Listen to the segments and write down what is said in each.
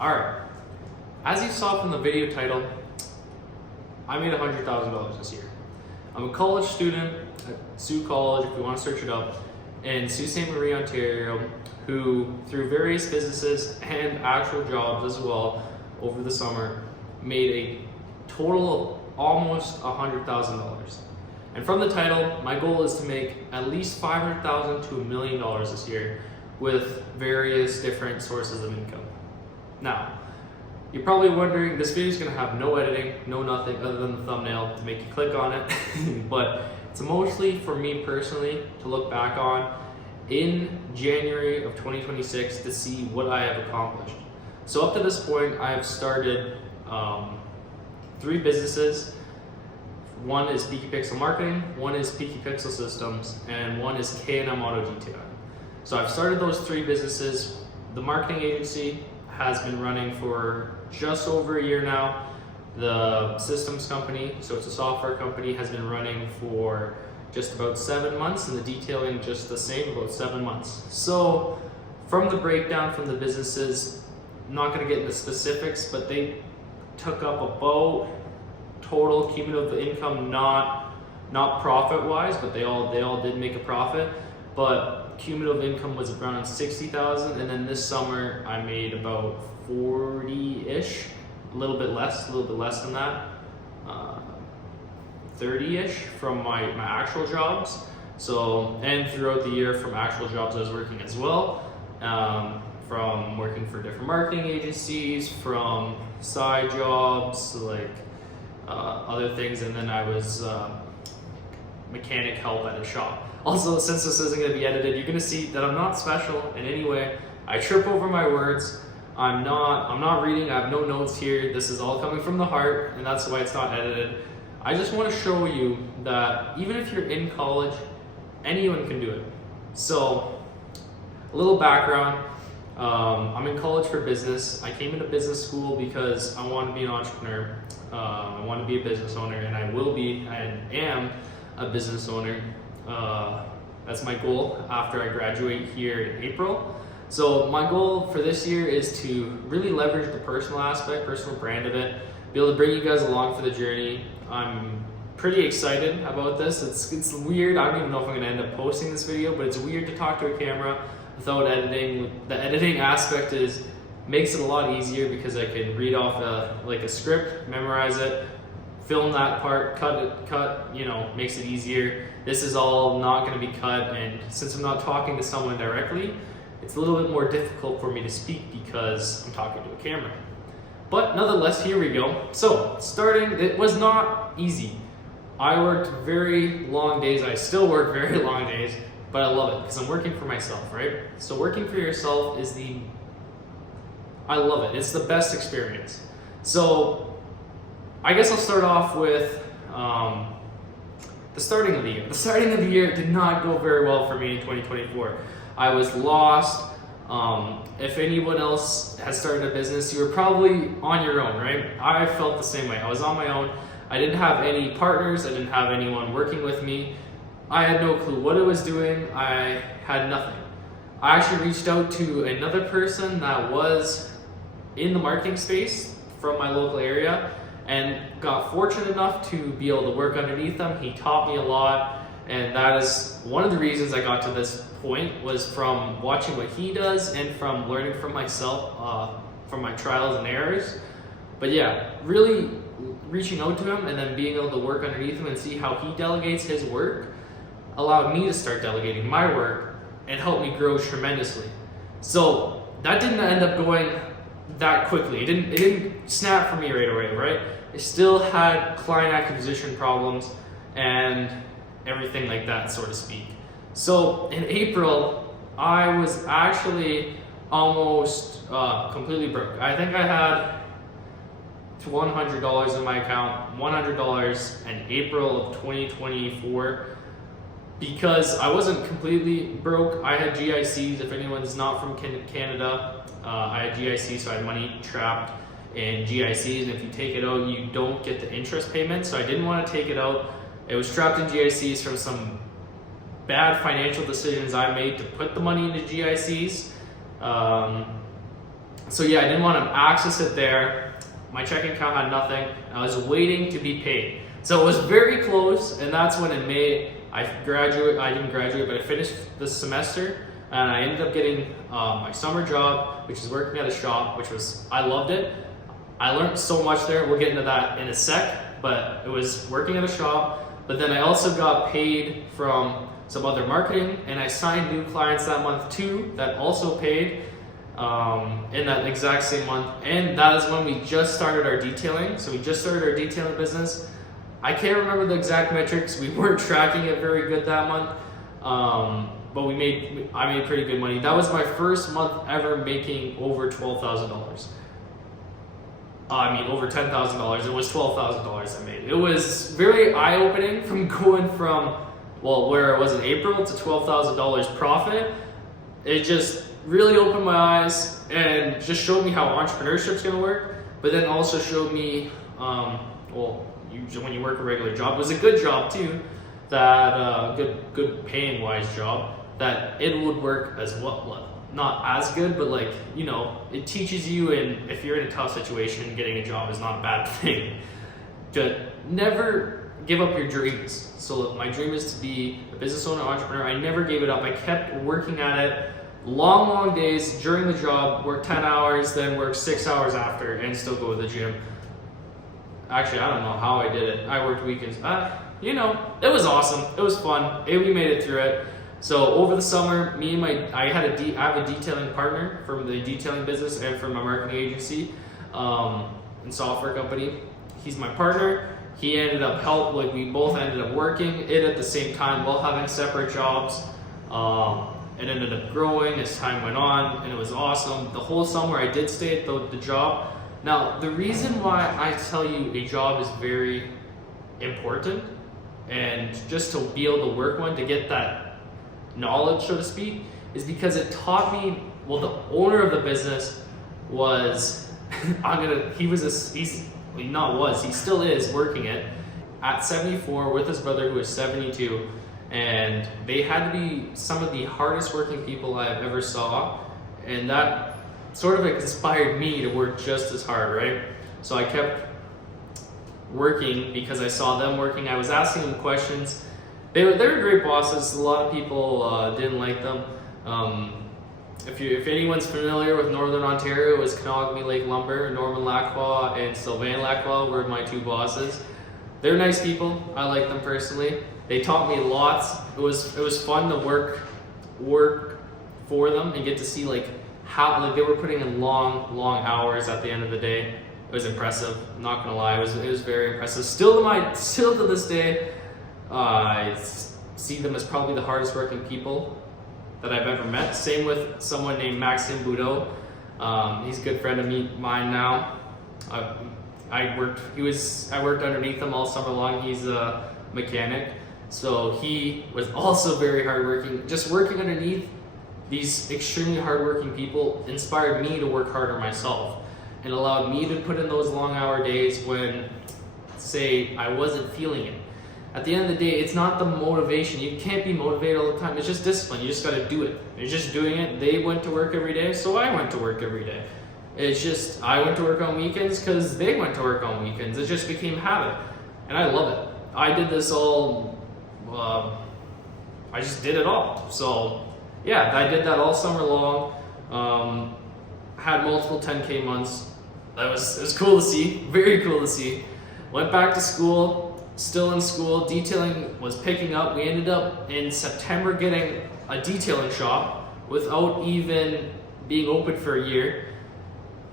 Alright, as you saw from the video title, I made $100,000 this year. I'm a college student at Sault College, if you want to search it up, in Sault Ste. Marie, Ontario, who through various businesses and actual jobs as well over the summer made a total of almost $100,000. And from the title, my goal is to make at least $500,000 to $1 million this year with various different sources of income. Now, you're probably wondering, this video is going to have no editing, no nothing other than the thumbnail to make you click on it, but it's mostly for me personally to look back on in January of 2026 to see what I have accomplished. So up to this point, I have started 3 businesses. One is Peaky Pixel Marketing, one is Peaky Pixel Systems, and one is K&M Auto Detailing. So I've started those 3 businesses. The marketing agency has been running for just over a year now. The systems company, so it's a software company, has been running for just about 7 months, and the detailing just the same, about 7 months. So from the breakdown from the businesses, I'm not going to get into specifics, but they took up about total cumulative income, not profit wise, but they all did make a profit, but cumulative income was around 60,000, and then this summer I made about 40-ish, a little bit less than that, 30-ish from my actual jobs. So, and throughout the year from actual jobs I was working as well, from working for different marketing agencies, from side jobs, like other things, and then I was mechanic help at a shop. Also, since this isn't going to be edited, you're going to see that I'm not special in any way. I trip over my words. I'm not reading. I have no notes here. This is all coming from the heart, and that's why it's not edited. I just want to show you that even if you're in college, anyone can do it. So, a little background. I'm in college for business. I came into business school because I want to be an entrepreneur. I want to be a business owner, and I am a business owner. That's my goal after I graduate here in April. So my goal for this year is to really leverage the personal aspect, personal brand of it, be able to bring you guys along for the journey. I'm pretty excited about this. It's weird. I don't even know if I'm going to end up posting this video, but it's weird to talk to a camera without editing. The editing aspect makes it a lot easier because I can read off a script, memorize it, film that part, cut, makes it easier. This is all not going to be cut, and since I'm not talking to someone directly, it's a little bit more difficult for me to speak because I'm talking to a camera. But nonetheless, here we go. So, starting, it was not easy. I worked very long days. I still work very long days, but I love it because I'm working for myself, right? So working for yourself I love it. It's the best experience. So I guess I'll start off with the starting of the year. The starting of the year did not go very well for me in 2024. I was lost. If anyone else has started a business, you were probably on your own, right? I felt the same way. I was on my own. I didn't have any partners. I didn't have anyone working with me. I had no clue what I was doing. I had nothing. I actually reached out to another person that was in the marketing space from my local area and got fortunate enough to be able to work underneath him. He taught me a lot, and that is one of the reasons I got to this point, was from watching what he does and from learning from myself, from my trials and errors. But yeah, really reaching out to him and then being able to work underneath him and see how he delegates his work allowed me to start delegating my work and helped me grow tremendously. So that didn't end up going that quickly. It didn't snap for me right away, right? I still had client acquisition problems and everything like that, so to speak. So in April, I was actually almost completely broke. I think I had $100 in my account, $100 in April of 2024. Because I wasn't completely broke, I had GICs. If anyone's not from Canada, I had GICs, so I had money trapped in GICs, and if you take it out, you don't get the interest payment, so I didn't want to take it out. It was trapped in GICs from some bad financial decisions I made to put the money into GICs. So yeah, I didn't want to access it there. My checking account had nothing. I was waiting to be paid. So it was very close, and that's when in May I didn't graduate, but I finished the semester, and I ended up getting my summer job, which is working at a shop, I loved it. I learned so much there. We'll get into that in a sec, but it was working at a shop. But then I also got paid from some other marketing, and I signed new clients that month too that also paid in that exact same month. And that is when we just started our detailing. So we just started our detailing business. I can't remember the exact metrics. We weren't tracking it very good that month, but I made pretty good money. That was my first month ever making over $12,000. Over $10,000. It was $12,000 I made. It was very eye-opening from going from, where I was in April to $12,000 profit. It just really opened my eyes and just showed me how entrepreneurship's gonna work, but then also showed me, when you work a regular job, it was a good job too, that good paying wise job, that it would work as well. Not as good, but it teaches you, and if you're in a tough situation, getting a job is not a bad thing. Just never give up your dreams. So my dream is to be a business owner, entrepreneur. I never gave it up. I kept working at it. Long days during the job, work 10 hours, then work 6 hours after, and still go to the gym. Actually, I don't know how I did it. I worked weekends. It was awesome. It was fun. We made it through it. So over the summer, I have a detailing partner from the detailing business and from my marketing agency and software company. He's my partner. He ended up we both ended up working it at the same time while having separate jobs. It ended up growing as time went on, and it was awesome. The whole summer I did stay at the job. Now, the reason why I tell you a job is very important, and just to be able to work one, to get that knowledge, so to speak, is because it taught me, the owner of the business was, he still is working it at 74 with his brother who is 72, and they had to be some of the hardest working people I've ever saw, and that sort of inspired me to work just as hard, right? So I kept working because I saw them working. I was asking them questions. They were great bosses. A lot of people didn't like them. If anyone's familiar with Northern Ontario, it was Kenogami Lake Lumber. Norman Lacroix and Sylvain Lacroix were my two bosses. They're nice people. I like them personally. They taught me lots. It was fun to work for them and get to see how they were putting in long hours at the end of the day. It was impressive. I'm not gonna lie, it was very impressive. Still to this day, I see them as probably the hardest working people that I've ever met. Same with someone named Maxime Boudreau. He's a good friend of mine now. I worked underneath him all summer long. He's a mechanic, so he was also very hardworking. Just working underneath these extremely hardworking people inspired me to work harder myself, and allowed me to put in those long hour days when, say, I wasn't feeling it. At the end of the day, it's not the motivation. You can't be motivated all the time. It's just discipline. You just got to do it. You're just doing it. They went to work every day, so I went to work every day. It's just, I went to work on weekends because they went to work on weekends. It just became habit, and I love it. I did this all, I just did it all. So yeah, I did that all summer long. Had multiple 10K months. It was cool to see, very cool to see. Went back to school, still in school. Detailing was picking up. We ended up in September getting a detailing shop without even being open for a year.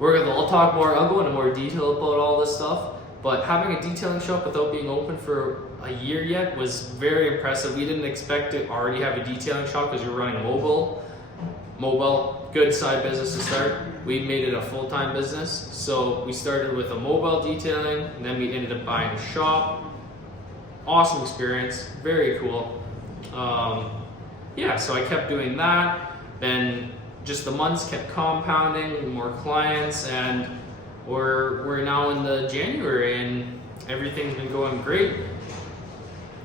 I'll talk more, I'll go into more detail about all this stuff, but having a detailing shop without being open for a year yet was very impressive. We didn't expect to already have a detailing shop because you're running mobile, good side business to start. We made it a full-time business. So we started with a mobile detailing, and then we ended up buying a shop. Awesome experience, very cool. So I kept doing that. Then just the months kept compounding, more clients, and we're now in the January, and everything's been going great.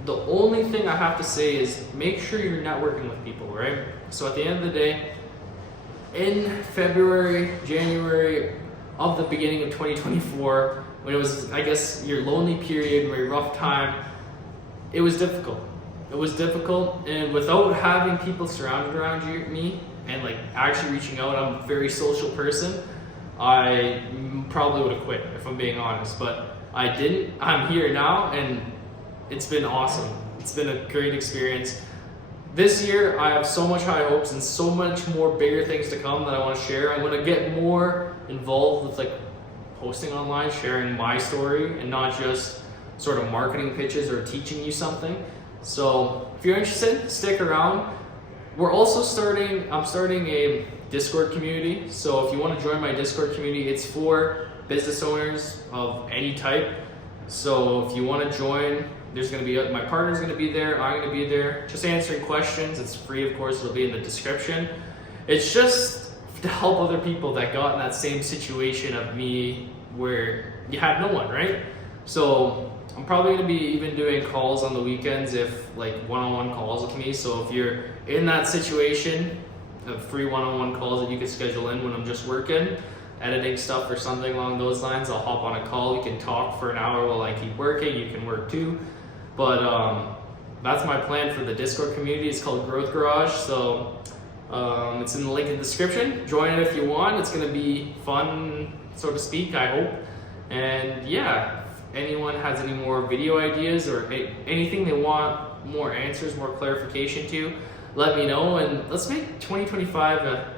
The only thing I have to say is make sure you're networking with people, right? So at the end of the day, in February, January of the beginning of 2024, when it was, I guess, your lonely period, your rough time, it was difficult. It was difficult, and without having people surrounded around me and like actually reaching out, I'm a very social person. I probably would have quit if I'm being honest, but I didn't. I'm here now, and it's been awesome. It's been a great experience. This year, I have so much high hopes and so much more bigger things to come that I want to share. I'm going to get more involved with like posting online, sharing my story, and not just sort of marketing pitches or teaching you something. So if you're interested, stick around. We're also I'm starting a Discord community. So if you want to join my Discord community, it's for business owners of any type. So if you want to join, there's going to be, my partner's going to be there, I'm going to be there, just answering questions. It's free, of course, it'll be in the description. It's just to help other people that got in that same situation of me where you had no one, right? So I'm probably going to be even doing calls on the weekends, if like one-on-one calls with me. So if you're in that situation, free one-on-one calls that you can schedule in when I'm just working, editing stuff or something along those lines, I'll hop on a call. We can talk for an hour while I keep working. You can work too. But that's my plan for the Discord community. It's called Growth Garage. So it's in the link in the description. Join it if you want. It's going to be fun, so to speak, I hope. And yeah, if anyone has any more video ideas or anything they want more answers, more clarification to, let me know. And let's make 2025 a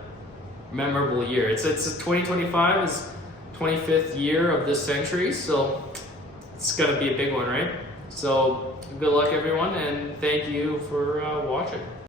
memorable year. It's 2025 is 25th year of this century, so it's gonna be a big one, right? So good luck everyone, and thank you for watching.